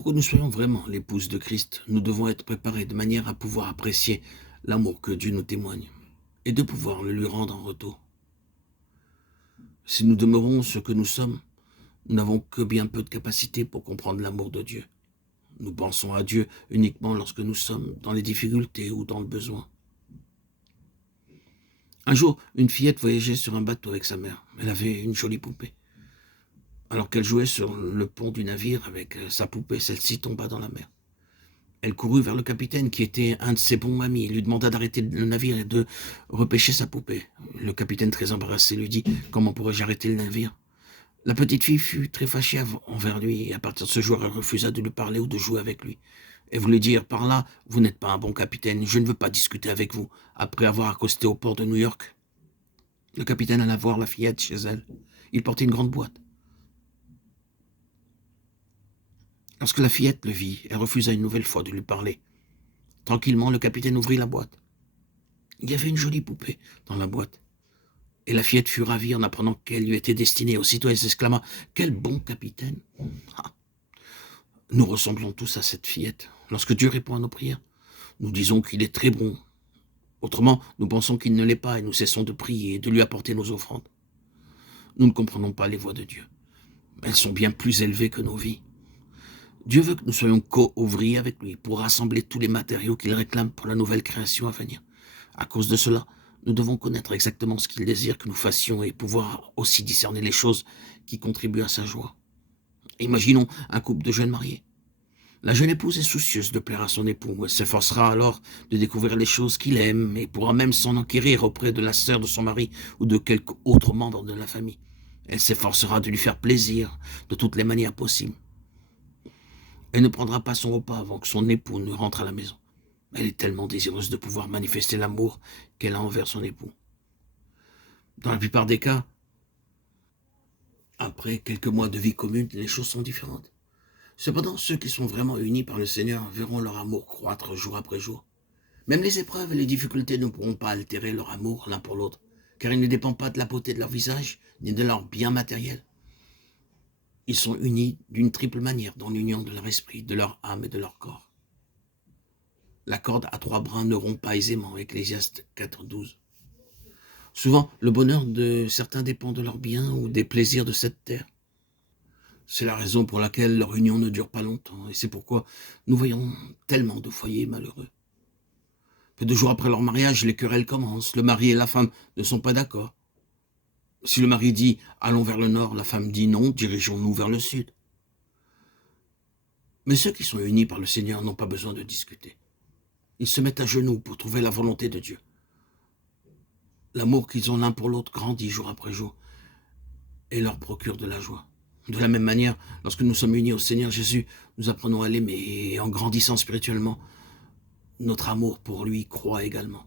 Pour que nous soyons vraiment l'épouse de Christ, nous devons être préparés de manière à pouvoir apprécier l'amour que Dieu nous témoigne et de pouvoir le lui rendre en retour. Si nous demeurons ce que nous sommes, nous n'avons que bien peu de capacité pour comprendre l'amour de Dieu. Nous pensons à Dieu uniquement lorsque nous sommes dans les difficultés ou dans le besoin. Un jour, une fillette voyageait sur un bateau avec sa mère. Elle avait une jolie poupée. Alors qu'elle jouait sur le pont du navire avec sa poupée, celle-ci tomba dans la mer. Elle courut vers le capitaine qui était un de ses bons amis. Il lui demanda d'arrêter le navire et de repêcher sa poupée. Le capitaine, très embarrassé, lui dit: «Comment pourrais-je arrêter le navire?» La petite fille fut très fâchée envers lui et à partir de ce jour, elle refusa de lui parler ou de jouer avec lui. Elle voulait dire par là: «Vous n'êtes pas un bon capitaine, je ne veux pas discuter avec vous», après avoir accosté au port de New York. Le capitaine alla voir la fillette chez elle. Il portait une grande boîte. Lorsque la fillette le vit, elle refusa une nouvelle fois de lui parler. Tranquillement, le capitaine ouvrit la boîte. Il y avait une jolie poupée dans la boîte. Et la fillette fut ravie en apprenant qu'elle lui était destinée. Aussitôt, elle s'exclama: «Quel bon capitaine!» Ah, nous ressemblons tous à cette fillette. Lorsque Dieu répond à nos prières, nous disons qu'il est très bon. Autrement, nous pensons qu'il ne l'est pas et nous cessons de prier et de lui apporter nos offrandes. Nous ne comprenons pas les voies de Dieu. Elles sont bien plus élevées que nos vies. Dieu veut que nous soyons co-ouvriers avec lui pour rassembler tous les matériaux qu'il réclame pour la nouvelle création à venir. À cause de cela, nous devons connaître exactement ce qu'il désire que nous fassions et pouvoir aussi discerner les choses qui contribuent à sa joie. Imaginons un couple de jeunes mariés. La jeune épouse est soucieuse de plaire à son époux. Elle s'efforcera alors de découvrir les choses qu'il aime et pourra même s'en enquérir auprès de la sœur de son mari ou de quelque autre membre de la famille. Elle s'efforcera de lui faire plaisir de toutes les manières possibles. Elle ne prendra pas son repas avant que son époux ne rentre à la maison. Elle est tellement désireuse de pouvoir manifester l'amour qu'elle a envers son époux. Dans la plupart des cas, après quelques mois de vie commune, les choses sont différentes. Cependant, ceux qui sont vraiment unis par le Seigneur verront leur amour croître jour après jour. Même les épreuves et les difficultés ne pourront pas altérer leur amour l'un pour l'autre, car il ne dépend pas de la beauté de leur visage, ni de leur bien matériel. Ils sont unis d'une triple manière dans l'union de leur esprit, de leur âme et de leur corps. La corde à 3 brins ne rompt pas aisément, Ecclésiaste 4,12. Souvent, le bonheur de certains dépend de leurs biens ou des plaisirs de cette terre. C'est la raison pour laquelle leur union ne dure pas longtemps, et c'est pourquoi nous voyons tellement de foyers malheureux. Peu de jours après leur mariage, les querelles commencent. Le mari et la femme ne sont pas d'accord. Si le mari dit « allons vers le nord », la femme dit « non, dirigeons-nous vers le sud ». Mais ceux qui sont unis par le Seigneur n'ont pas besoin de discuter. Ils se mettent à genoux pour trouver la volonté de Dieu. L'amour qu'ils ont l'un pour l'autre grandit jour après jour et leur procure de la joie. De la même manière, lorsque nous sommes unis au Seigneur Jésus, nous apprenons à l'aimer et en grandissant spirituellement, notre amour pour lui croît également.